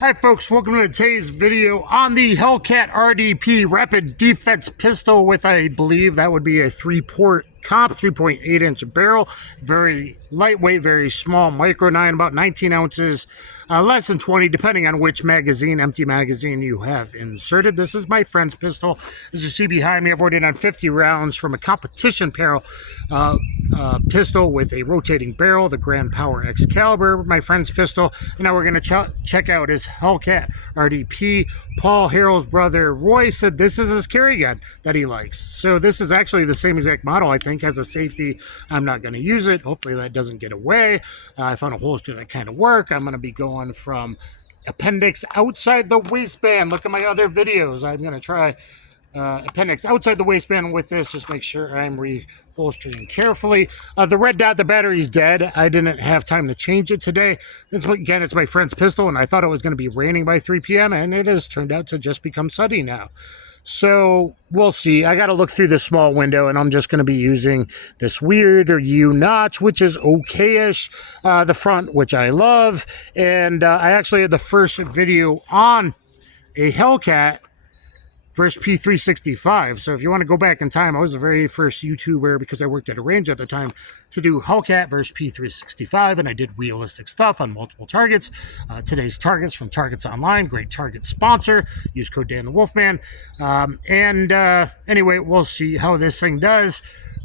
Hi folks, welcome to today's video on the Hellcat RDP Rapid Defense Pistol with, I believe that would be a 3-port comp, 3.8 inch barrel, very lightweight, very small, Micro9, about 19 ounces, less than 20 depending on which magazine, empty magazine you have inserted. This is my friend's pistol. As you see behind me, I've ordered on 50 rounds from a competition pistol with a rotating barrel, the Grand Power Excalibur, my friend's pistol. And now we're going to check out his Hellcat RDP. Paul Harrell's brother Roy said this is his carry gun that he likes. So this is actually the same exact model, I think, has a safety. I'm not going to use it. Hopefully that doesn't get away. I found a holster that kind of work. I'm going to be going from appendix outside the waistband. Look at my other videos. I'm going to try appendix outside the waistband with this. Just make sure I'm reholstering carefully. The red dot, the battery's dead. I didn't have time to change it today. Again, it's my friend's pistol, and I thought it was going to be raining by 3 p.m., and it has turned out to just become sunny now. So we'll see. I got to look through this small window, and I'm just going to be using this weird or U-notch, which is okay-ish. The front, which I love. And I actually had the first video on a Hellcat versus P365. So if you want to go back in time, I was the very first YouTuber, because I worked at a range at the time, to do Hellcat versus P365, and I did realistic stuff on multiple targets. Today's targets from Targets Online, great target sponsor. Use code Dan the Wolfman. Anyway, we'll see how this thing does.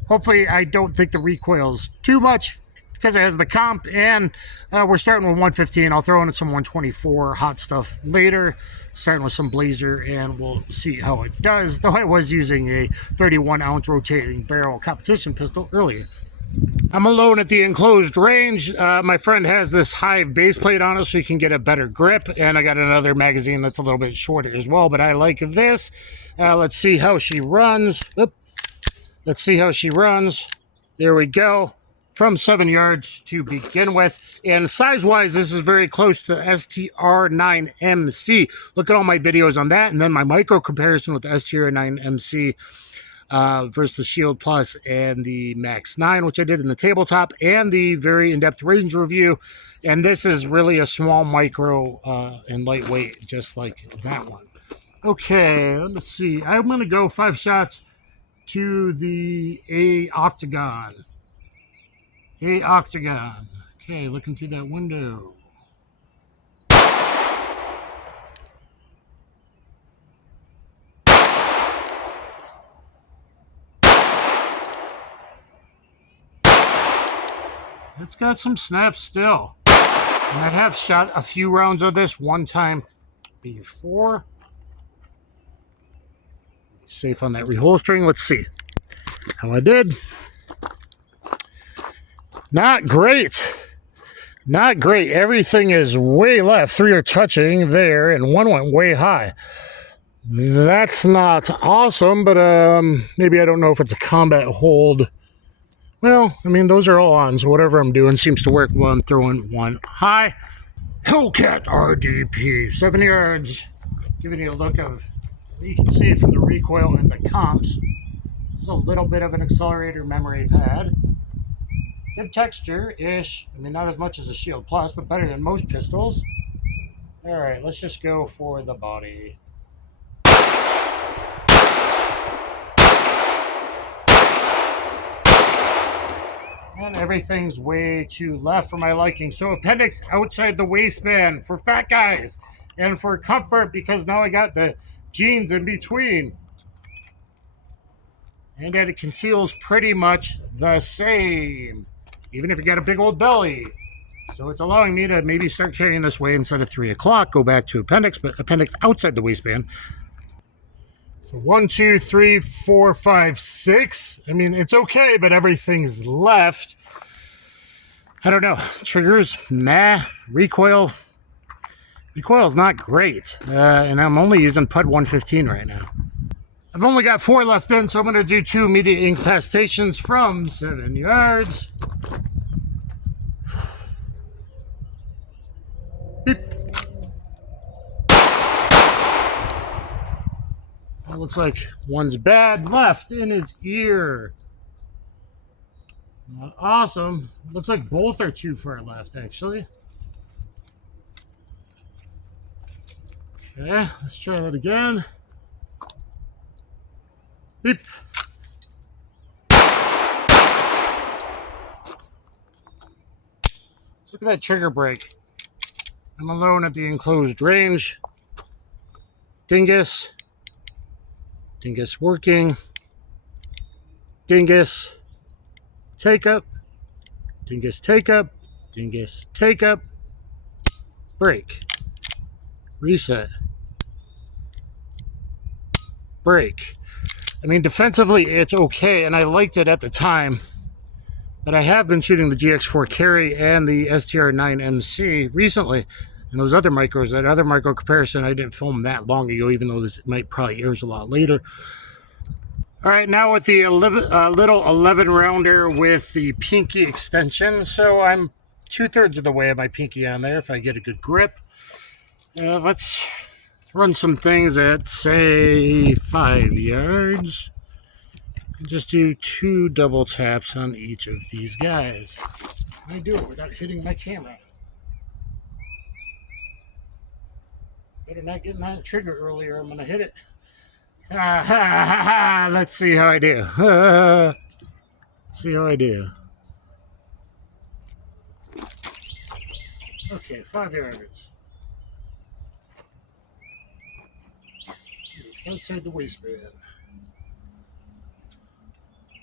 Hopefully, I don't think the recoil's too much, because it has the comp, and we're starting with 115. I'll throw in some 124 hot stuff later, starting with some Blazer, and we'll see how it does, though I was using a 31-ounce rotating barrel competition pistol earlier. I'm alone at the enclosed range. My friend has this Hyve base plate on it so you can get a better grip, and I got another magazine that's a little bit shorter as well, but I like this. Let's see how she runs. Let's see how she runs. There we go. From 7 yards to begin with. And size-wise, this is very close to STR9MC. Look at all my videos on that, and then my micro comparison with the STR9MC versus the Shield Plus and the Max 9, which I did in the tabletop, and the very in-depth range review. And this is really a small micro and lightweight, just like that one. Okay, let's see. I'm going to go 5 shots to the A octagon. A octagon. Okay, looking through that window. It's got some snaps still. And I have shot a few rounds of this one time before. Safe on that reholstering. Let's see how I did. Not great. Not great. Everything is way left. 3 are touching there, and 1 went way high. That's not awesome, but maybe I don't know if it's a combat hold. Well, I mean, those are all on, so whatever I'm doing seems to work while I'm throwing 1 high. Hellcat RDP, 7 yards. Giving you a look of, you can see from the recoil and the comps. There's a little bit of an accelerator memory pad. Good texture-ish. I mean, not as much as a Shield Plus, but better than most pistols. All right, let's just go for the body. And everything's way too left for my liking. So appendix outside the waistband for fat guys and for comfort, because now I got the jeans in between. And that it conceals pretty much the same, even if you got a big old belly. So it's allowing me to maybe start carrying this way instead of 3 o'clock, go back to appendix, but appendix outside the waistband. So 1, 2, 3, 4, 5, 6. I mean, it's okay, but everything's left. I don't know. Triggers, nah. Recoil's not great. And I'm only using PUD 115 right now. I've only got 4 left in, so I'm going to do 2 immediate incapacitations from 7 yards. Beep. It looks like one's bad left in his ear. Not awesome. Looks like both are too far left, actually. Okay, let's try that again. Beep. Look at that trigger brake. I'm alone at the enclosed range. Dingus. Dingus working. Dingus. Take up. Dingus take up. Dingus take up. Brake. Reset. Brake. I mean, defensively, it's okay, and I liked it at the time. But I have been shooting the GX4 Carry and the STR9MC recently. And those other micros, that other micro comparison, I didn't film that long ago, even though this might probably airs a lot later. All right, now with the little 11 rounder with the pinky extension. So I'm 2/3 of the way of my pinky on there if I get a good grip. Let's run some things at, say, 5 yards. And just do 2 double taps on each of these guys. I do it without hitting my camera. Better not get that trigger earlier. I'm going to hit it. Let's see how I do. Let's see how I do. Okay, 5 yards. It's outside the waistband.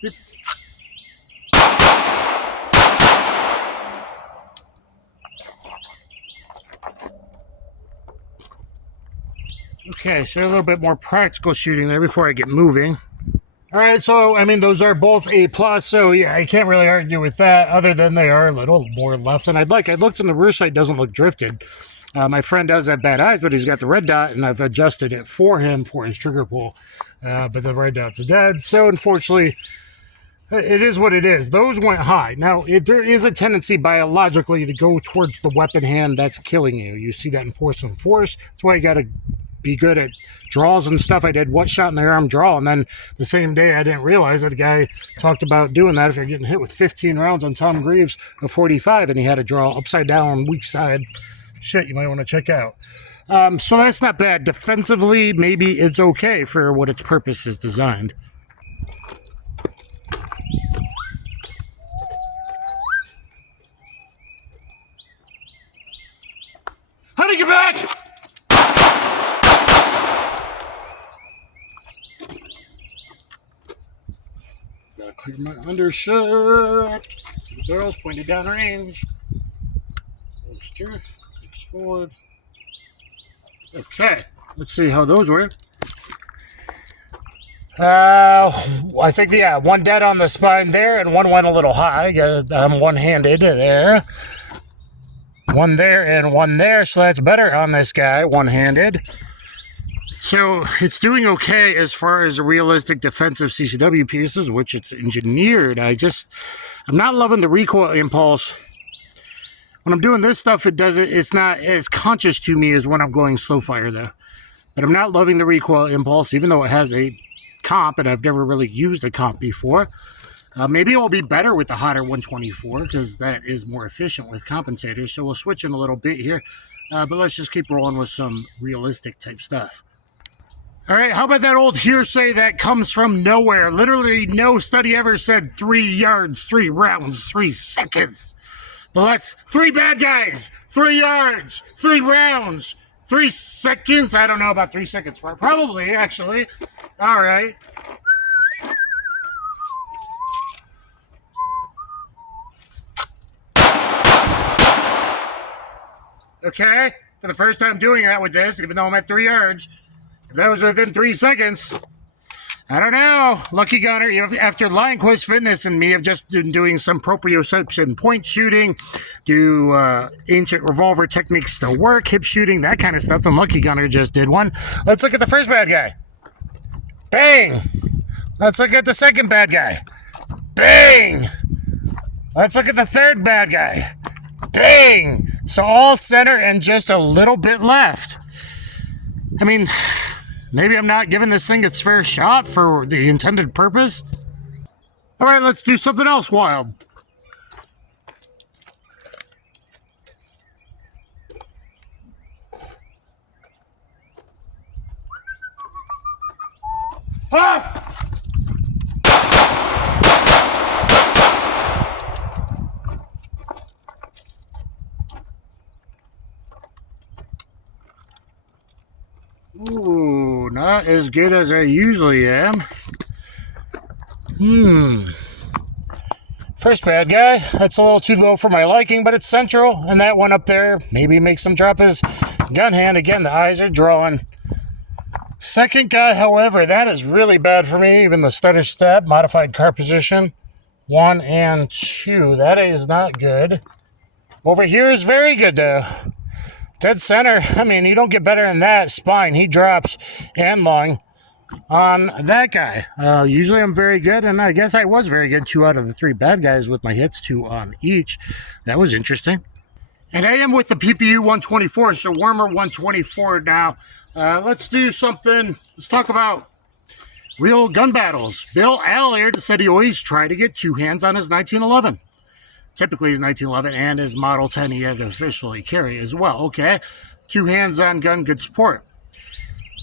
Beep. Okay, so a little bit more practical shooting there before I get moving. All right, so, I mean, those are both A+, so yeah, I can't really argue with that, other than they are a little more left than I'd like. I looked in the rear sight, doesn't look drifted. My friend does have bad eyes, but he's got the red dot, and I've adjusted it for him for his trigger pull, but the red dot's dead, so unfortunately, it is what it is. Those went high. Now, there is a tendency biologically to go towards the weapon hand that's killing you. You see that in Force and Force. That's why you got to be good at draws and stuff. I did what shot in the arm draw, and then the same day I didn't realize that a guy talked about doing that if you're getting hit with 15 rounds on Tom Greaves of 45, and he had a draw upside down, weak side. Shit, you might want to check out. So that's not bad. Defensively, maybe it's okay for what its purpose is designed. How to get back? Gotta clear my undershirt. See the barrel's pointed down range. Holster, takes forward. Okay, let's see how those work. I think, yeah, one dead on the spine there, and one went a little high. I'm one-handed there. One there and one there, so that's better on this guy, one-handed. So it's doing okay as far as realistic defensive CCW pieces, which it's engineered. I'm not loving the recoil impulse. When I'm doing this stuff, it's not as conscious to me as when I'm going slow fire though. But I'm not loving the recoil impulse, even though it has a comp, and I've never really used a comp before. Maybe it will be better with the hotter 124 because that is more efficient with compensators. So we'll switch in a little bit here, but let's just keep rolling with some realistic type stuff. All right, how about that old hearsay that comes from nowhere? Literally no study ever said 3 yards, 3 rounds, 3 seconds. But let's 3 bad guys, 3 yards, 3 rounds, 3 seconds. I don't know about 3 seconds, probably actually. All right. Okay, for the first time doing that with this, even though I'm at 3 yards, if that was within 3 seconds, I don't know. Lucky Gunner, after Lionquist Fitness and me have just been doing some proprioception point shooting, do ancient revolver techniques still work, hip shooting, that kind of stuff, then Lucky Gunner just did one. Let's look at the first bad guy. Bang! Let's look at the second bad guy. Bang! Let's look at the third bad guy. Bang! So all center and just a little bit left. I mean, maybe I'm not giving this thing its fair shot for the intended purpose. All right, let's do something else wild. Ooh, not as good as I usually am. First bad guy, that's a little too low for my liking, but it's central, and that one up there maybe makes him drop his gun hand. Again, the eyes are drawn. Second guy, however, that is really bad for me. Even the stutter step, modified car position, 1 and 2, that is not good. Over here is very good though. Dead center, I mean, you don't get better than that. Spine, he drops, and lung on that guy. Usually I'm very good, and I guess I was very good. 2 out of the 3 bad guys with my hits, 2 on each. That was interesting. And I am with the PPU 124, so warmer 124 now. Let's do something. Let's talk about real gun battles. Bill Allard said he always tried to get 2 hands on his 1911. Typically his 1911 and his Model 10 he had to officially carry as well. Okay, 2 hands on gun, good support.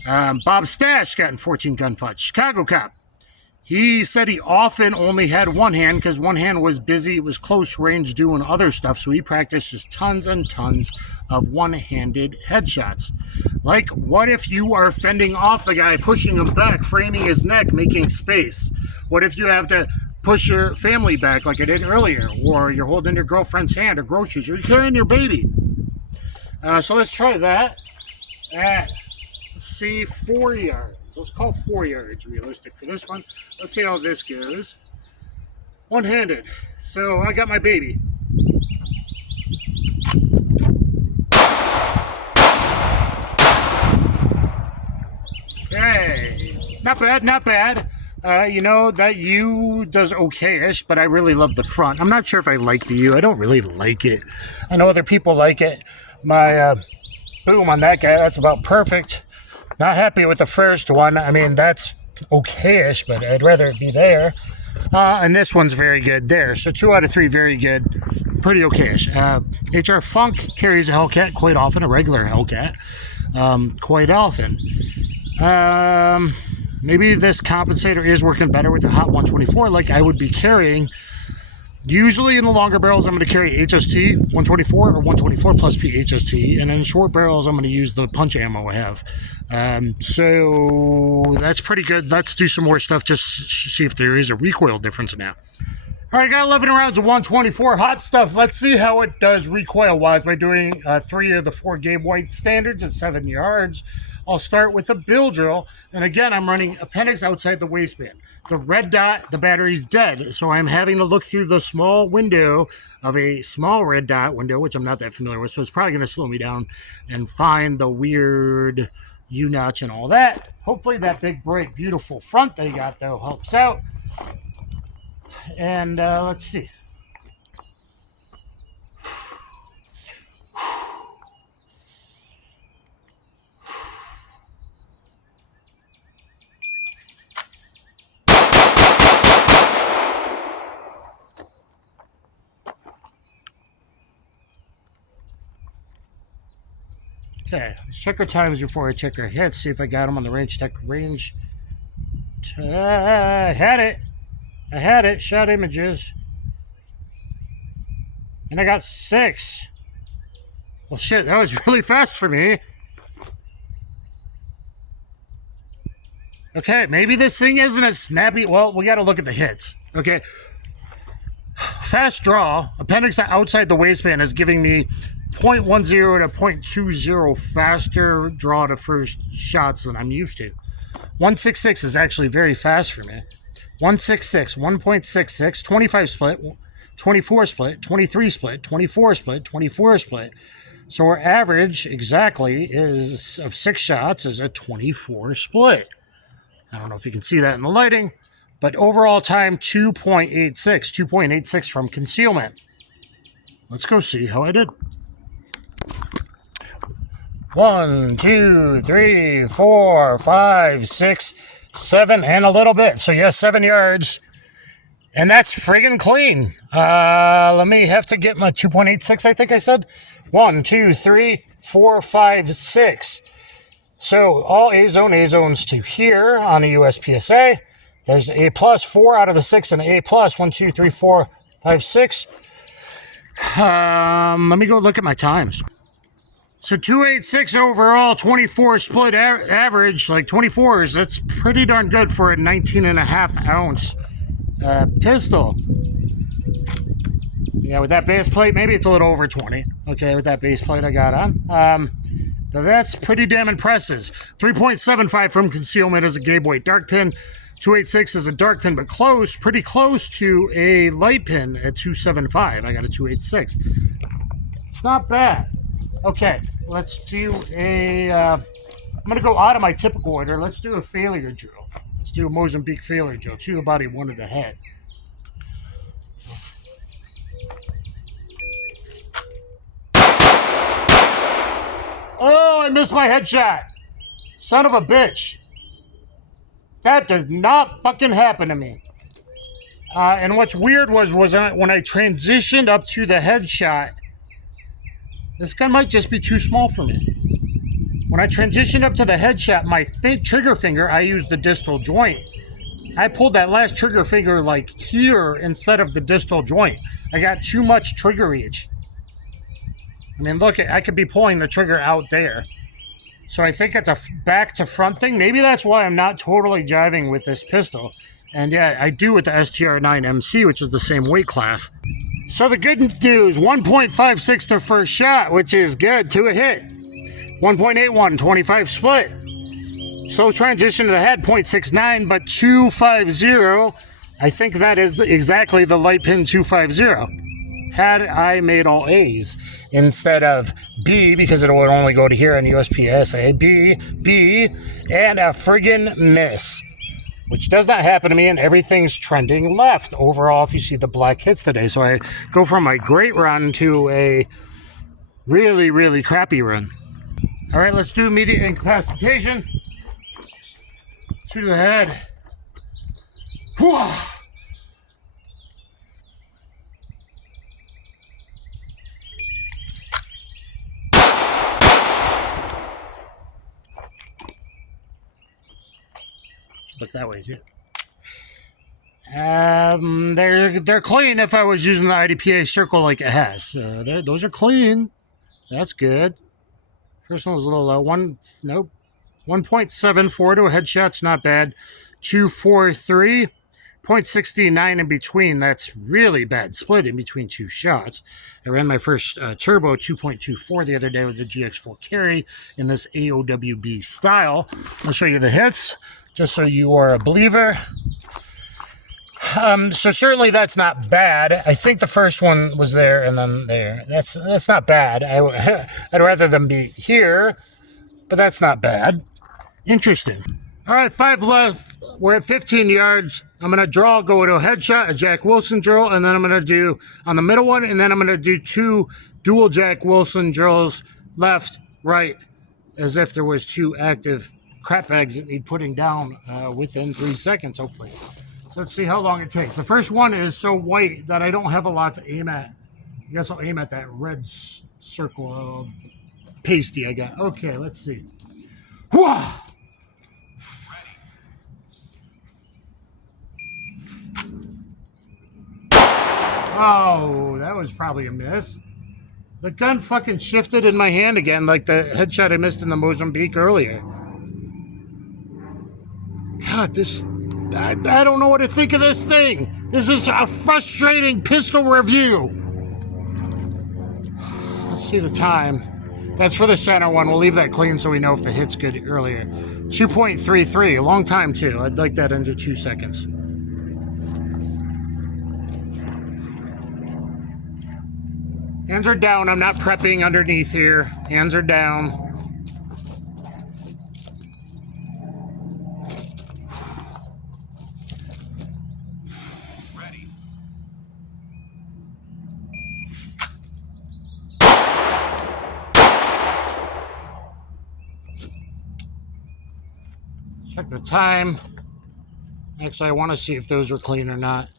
Bob Stash got in 14 gunfights. Chicago cop. He said he often only had 1 hand because 1 hand was busy. It was close range doing other stuff. So he practiced just tons and tons of one-handed headshots. Like, what if you are fending off the guy, pushing him back, framing his neck, making space? What if you have to push your family back like I did earlier? Or you're holding your girlfriend's hand or groceries, or you're carrying your baby. So let's try that. Let's see, 4 yards. Let's call 4 yards realistic for this one. Let's see how this goes. One-handed. So I got my baby. Okay. Not bad, not bad. You know, that U does okay-ish, but I really love the front. I'm not sure if I like the U. I don't really like it. I know other people like it. My boom on that guy, that's about perfect. Not happy with the first one. I mean, that's okay-ish, but I'd rather it be there. And this one's very good there. So 2 out of 3 very good. Pretty okay-ish. hrfunk carries a Hellcat quite often, a regular Hellcat. Quite often. Maybe this compensator is working better with the Hot 124 like I would be carrying. Usually in the longer barrels, I'm going to carry HST 124 or 124 plus P HST. And in short barrels, I'm going to use the punch ammo I have. So that's pretty good. Let's do some more stuff, just see if there is a recoil difference now. All right, got 11 rounds of 124 hot stuff. Let's see how it does recoil-wise by doing 3 of the 4 Gabe White standards at 7 yards. I'll start with a bill drill, and again, I'm running appendix outside the waistband. The red dot, the battery's dead, so I'm having to look through the small window of a small red dot window, which I'm not that familiar with, so it's probably going to slow me down and find the weird U-notch and all that. Hopefully that big, bright, beautiful front they got, though, helps out. And let's see. Okay, let's check our times before I check our hits, see if I got them on the range tech range. I had it, shot images. And I got 6. Well, shit, that was really fast for me. Okay, maybe this thing isn't as snappy. Well, we got to look at the hits. Okay. Fast draw, appendix outside the waistband is giving me 0.10 to 0.20 faster draw to first shots than I'm used to. 166 is actually very fast for me. 166, 1.66, 25 split, 24 split, 23 split, 24 split, 24 split. So our average exactly is of 6 shots is a 24 split. I don't know if you can see that in the lighting, but overall time 2.86 from concealment. Let's go see how I did. 1, 2, 3, 4, 5, 6, 7, and a little bit. So yes, 7 yards. And that's friggin' clean. Let me have to get my 2.86, I think I said. 1, 2, 3, 4, 5, 6. So all A-zones to here on the USPSA. There's A+, 4 out of the 6, and A+, 1, 2, 3, 4, 5, 6. Let me go look at my times. So 286 overall, 24 split average, like 24s. That's pretty darn good for a 19.5 ounce pistol. Yeah, with that base plate, maybe it's a little over 20. Okay, with that base plate I got on. But that's pretty damn impressive. 3.75 from concealment as a Gabe weight dark pin. 286 is a dark pin, but close, pretty close to a light pin at 275. I got a 286. It's not bad. Okay, let's do a, I'm going to go out of my typical order. Let's do a failure drill. Let's do a Mozambique failure drill. 2 to the body, 1 to the head. Oh, I missed my headshot. Son of a bitch. That does not fucking happen to me. And what's weird was when I transitioned up to the headshot, this gun might just be too small for me. When I transitioned up to the headshot, my trigger finger, I used the distal joint. I pulled that last trigger finger like here instead of the distal joint. I got too much trigger reach. I mean, look, I could be pulling the trigger out there. So I think it's a back to front thing. Maybe that's why I'm not totally jiving with this pistol. And yeah, I do with the STR9 MC, which is the same weight class. So the good news, 1.56 to first shot, which is good to a hit. 1.81, 25 split. Slow transition to the head, 0.69, but 250. I think that is exactly the light pin 250. Had I made all A's instead of B, because it would only go to here in USPSA, B, and a friggin' miss. Which does not happen to me, and everything's trending left overall if you see the black hits today. So I go from a great run to a really, really crappy run. All right, let's do immediate incapacitation. 2 to the head. Whew. Look that way too. They're clean if I was using the IDPA circle like it has. Those are clean. That's good. First one was a little low. 1.74 to a headshot's not bad. 243. 0.69 in between. That's really bad split in between 2 shots. I ran my first turbo 2.24 the other day with the GX4 carry in this AOWB style. I'll show you the hits, just so you are a believer. So certainly that's not bad. I think the first one was there and then there. That's not bad. I'd rather them be here, but that's not bad. Interesting. All right, 5 left. We're at 15 yards. I'm going to go to a headshot, a Jack Wilson drill, and then I'm going to do on the middle one, and then I'm going to do 2 dual Jack Wilson drills, left, right, as if there was 2 active crap bags that need putting down within 3 seconds, hopefully. So let's see how long it takes. The first one is so white that I don't have a lot to aim at. I guess I'll aim at that red circle pasty I got. Okay, let's see. Whoa! Oh, that was probably a miss. The gun fucking shifted in my hand again like the headshot I missed in the Mozambique earlier. God, I don't know what to think of this thing. This is a frustrating pistol review. Let's see the time. That's for the center one. We'll leave that clean so we know if the hit's good earlier. 2.33, a long time too. I'd like that under 2 seconds. Hands are down. I'm not prepping underneath here. Hands are down. Ready. Check the time. Actually, I want to see if those were clean or not.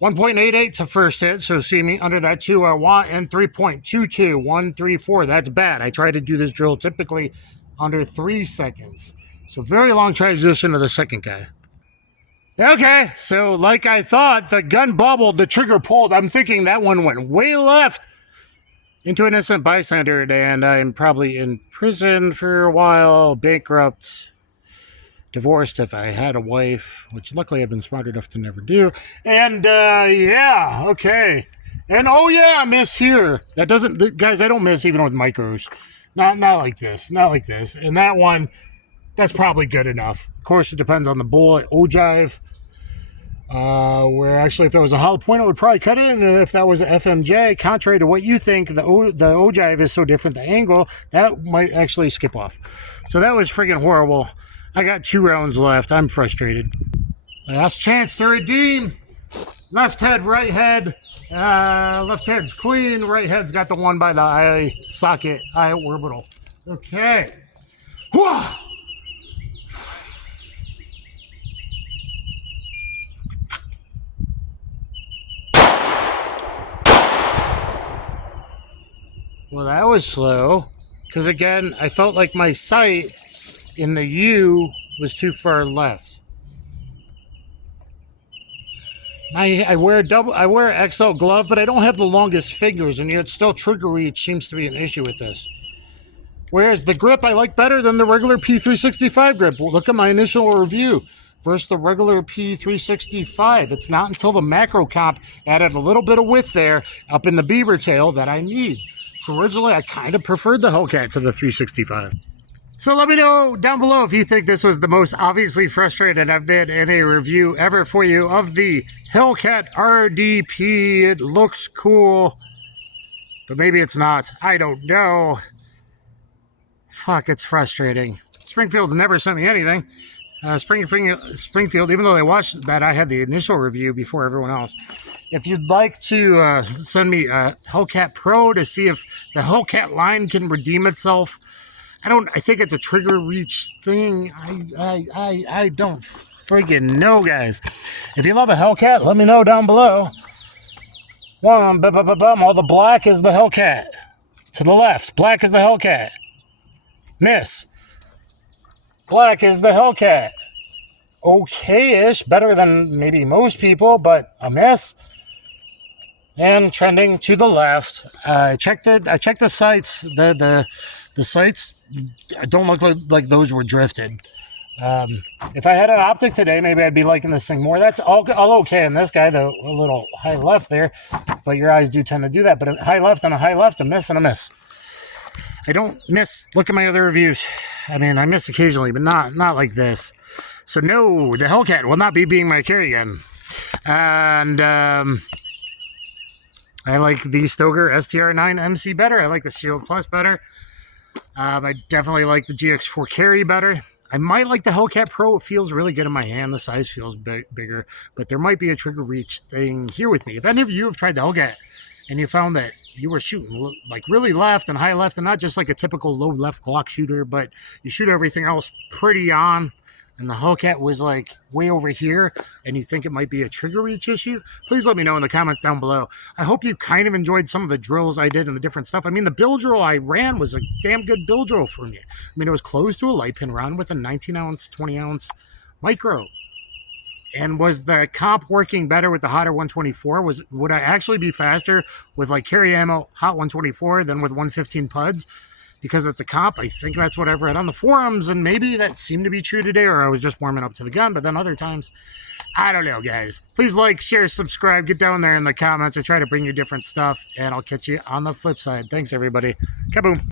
1.88 to first hit, so see me under that 2 I want, and 3.22, 134. That's bad. I try to do this drill typically under 3 seconds. So very long transition to the second guy. Okay, so like I thought, the gun bobbled, the trigger pulled. I'm thinking that one went way left. into an innocent bystander, and I'm probably in prison for a while, bankrupt, divorced if I had a wife, which luckily I've been smart enough to never do. And yeah, okay. And oh yeah, miss here. That doesn't, guys, I don't miss even with micros. Not like this, not like this. And that one, that's probably good enough. Of course, it depends on the bullet. Ogive, where actually if there was a hollow point, it would probably cut it. And if that was an FMJ, contrary to what you think, the ogive is so different, the angle, that might actually skip off. So that was friggin' horrible. I got 2 rounds left. I'm frustrated. Last chance to redeem. Left head, right head. Left head's clean. Right head's got the one by the eye socket, eye orbital. Okay. Whew. Well, that was slow. Because again, I felt like my sight in the U was too far left. I wear XL glove, but I don't have the longest fingers, and yet still trigger reach seems to be an issue with this. Whereas the grip I like better than the regular P365 grip. Look at my initial review versus the regular P365. It's not until the macro comp added a little bit of width there up in the beaver tail that I need. So originally I kind of preferred the Hellcat to the 365. So let me know down below if you think this was the most obviously frustrated I've been in a review ever for you of the Hellcat RDP. It looks cool, but maybe it's not. I don't know. Fuck, it's frustrating. Springfield's never sent me anything. Springfield, even though they watched that, I had the initial review before everyone else. If you'd like to send me a Hellcat Pro to see if the Hellcat line can redeem itself, I think it's a trigger reach thing. I don't friggin' know, guys. If you love a Hellcat, let me know down below. All the black is the Hellcat. To the left, black is the Hellcat. Miss. Black is the Hellcat. Okay-ish, better than maybe most people, but a miss. And trending to the left. I checked the sights. The sights don't look like those were drifted. If I had an optic today, maybe I'd be liking this thing more. That's all okay in this guy, though, a little high left there. But your eyes do tend to do that. But a high left and a high left, a miss and a miss. I don't miss. Look at my other reviews. I mean, I miss occasionally, but not like this. So no, the Hellcat will not be being my carry gun. And I like the Stoeger STR9 MC better. I like the Shield Plus better. I definitely like the GX4 carry better. I might like the Hellcat Pro. It feels really good in my hand. The size feels bigger. But there might be a trigger reach thing here with me. If any of you have tried the Hellcat and you found that you were shooting like really left and high left and not just like a typical low left Glock shooter, but you shoot everything else pretty on, and the Hellcat was like way over here, and you think it might be a trigger reach issue, please let me know in the comments down below. I hope you kind of enjoyed some of the drills I did and the different stuff. I mean, the bill drill I ran was a damn good bill drill for me. I mean, it was close to a light pin round with a 19-ounce, 20-ounce micro. And was the comp working better with the hotter 124? Would I actually be faster with like carry ammo hot 124 than with 115 PUDs? Because it's a comp, I think that's what I've read on the forums, and maybe that seemed to be true today, or I was just warming up to the gun, but then other times, I don't know, guys. Please like, share, subscribe, get down there in the comments. I try to bring you different stuff, and I'll catch you on the flip side. Thanks, everybody. Kaboom.